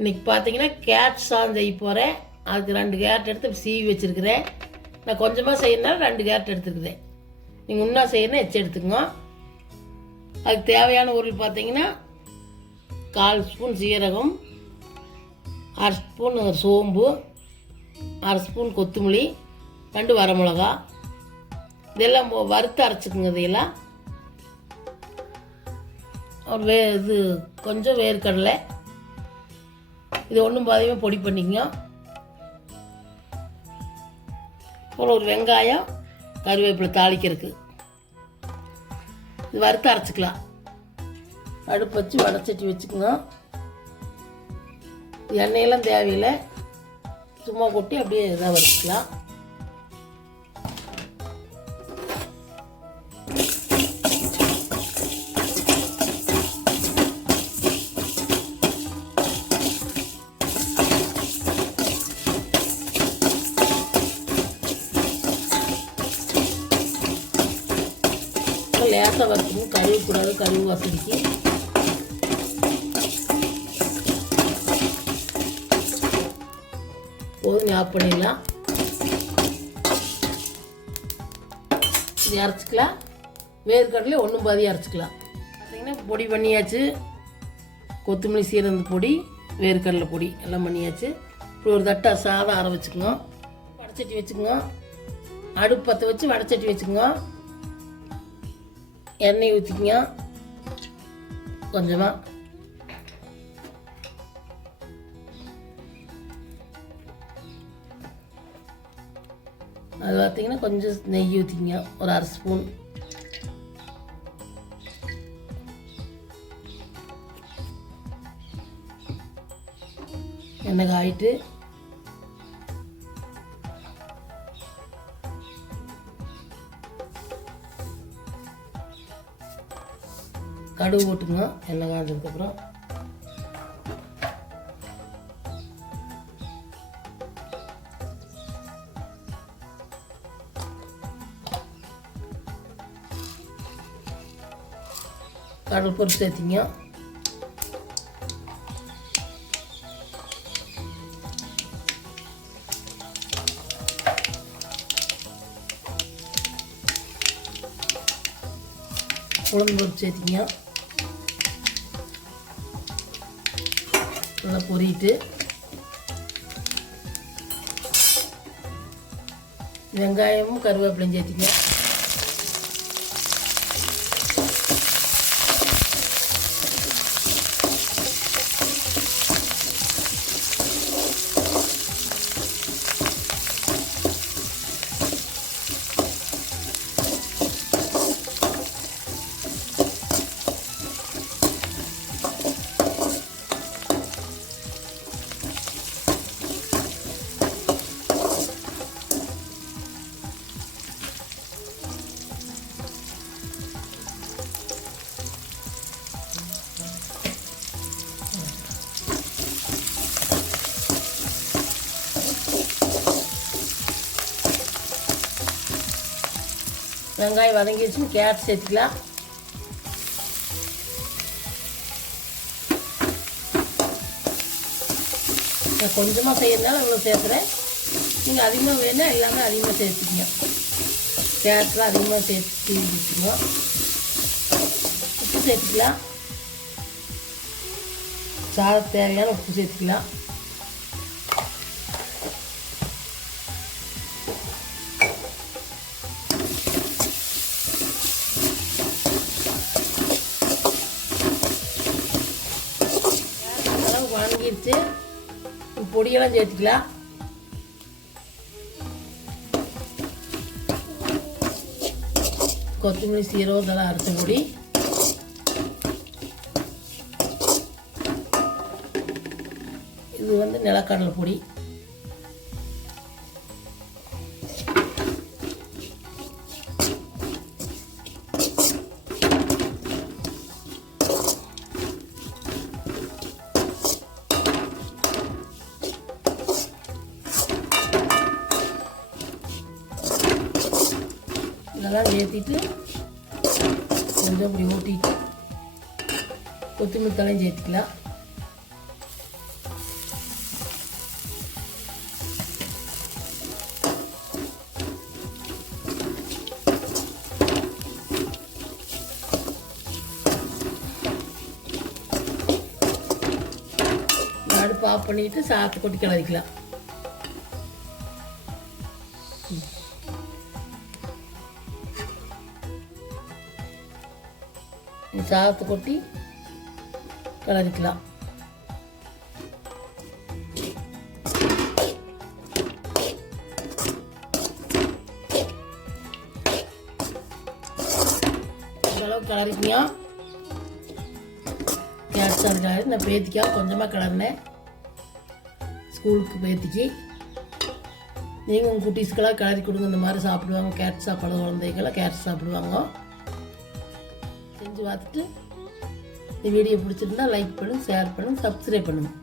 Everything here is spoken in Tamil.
இன்றைக்கி பார்த்தீங்கன்னா கேட் சாதம் செய்ய போகிறேன் அதுக்கு ரெண்டு கேரட் எடுத்து சீவி வச்சுருக்கிறேன். நான் கொஞ்சமாக செய்யறதுனால ரெண்டு கேரட் எடுத்துருக்குறேன். நீங்கள் ஒன்றா செய்யணும் எச்சு எடுத்துக்கோங்க. அதுக்கு தேவையான பொருள் பார்த்தீங்கன்னா கால் ஸ்பூன் சீரகம் அரை ஸ்பூன் சோம்பு அரை ஸ்பூன் கொத்தமல்லி ரெண்டு வரமிளகா. இதெல்லாம் வறுத்து அரைச்சிக்குங்க இதையெல்லாம். வே இது கொஞ்சம் வேர்க்கடலை. இது ஒன்றும் பாதையுமே? பொடி பண்ணிக்கங்க. அப்புறம் ஒரு வெங்காயம் கருவேப்பிலை தாளிக்கிறதுக்கு. இது வறுத்து அரைச்சிக்கலாம். அடுப்பு வச்சு வடச்சட்டி வச்சுக்கோங்க. எண்ணெயெல்லாம் தேவையில்லை. சும்மா கொட்டி அப்படியே இதாக வறுத்துக்கலாம். லேசாக வறுக்கணும் கழுவக்கூடாது கழுவு வசதிக்கு போதும் ஆஃப் பண்ணிடலாம். இது அரைச்சிக்கலாம். வேர்க்கடலையும் ஒன்றும் பாதி அரைச்சிக்கலாம். பார்த்தீங்கன்னா பொடி பண்ணியாச்சு. கொத்தமல்லி சீரந்த பொடி வேர்க்கடலை பொடி எல்லாம் பண்ணியாச்சு. இப்படி ஒரு தட்டை சாதம் அரை வச்சுக்கோங்க வடச்சட்டி வச்சுக்கோங்க அடுப்பு பற்ற வச்சு வடச்சட்டி வச்சுக்கோங்க எண்ணெய் ஊற்றிக்கிங்க கொஞ்சமாக அது பார்த்தீங்கன்னா கொஞ்சம் நெய் ஊற்றிக்கிங்க ஒரு அரை ஸ்பூன் எண்ணெய் காயிட்டு கடுகு போட்டுங்க. எண்ணெய் காய்ஞ்சதுக்கப்புறம் கடல் பொருள் சேர்த்திங்க. உளுந்து பொருள் சேர்த்திங்க. நல்லா பொரியிட்டு வெங்காயமும் கருவேப்பிலையும் சேர்த்துக்கலாம் வெங்காயம் வதங்கிடுச்சு கேரட் சேர்த்துக்கலாம். நான் கொஞ்சமாக செய்யறதுனால இவ்வளோ சேர்த்துறேன். நீங்கள் அதிகமாக வேணால் எல்லாமே அதிகமாக சேர்த்துக்கங்க. கேரட்லாம் அதிகமாக சேர்த்து வச்சுக்கோங்க உப்பு சேர்த்துக்கலாம். சாதம் தேவையான உப்பு சேர்த்துக்கலாம். பொடியெல்லாம் சேர்த்துக்கலாம் கொத்தமல்லி சீரகம் இதெல்லாம் அரைச்ச பொடி. இது வந்து நிலக்கடலை பொடி. இதெல்லாம் சேர்த்திட்டு கொஞ்சம் இப்படி ஊட்டிட்டு கொத்தமல்லி தலையும் சேர்த்துக்கலாம். அடுப்பு ஆஃப் பண்ணிவிட்டு சாத்து கொட்டி கிளறிக்கலாம். சாதத்தை கொட்டி கிளறிக்கலாம் இந்த அளவுக்கு கிளறிக்கிங்க கேட்ஸ் அதுக்காக நான் பேத்திக்காக கொஞ்சமாக கலர்னேன். ஸ்கூலுக்கு பேத்திக்கு. நீங்கள் உங்கள் குட்டீஸ்க்கெல்லாம் கிளறி கொடுங்க இந்த மாதிரி சாப்பிடுவாங்க. கேட் சாப்பாடு குழந்தைகளை கேட் சாப்பிடுவாங்க. செஞ்சு பார்த்துட்டு இந்த வீடியோ பிடிச்சிருந்தா லைக் பண்ணுங்கள் ஷேர் பண்ணுங்கள் சப்ஸ்கிரைப் பண்ணுங்கள்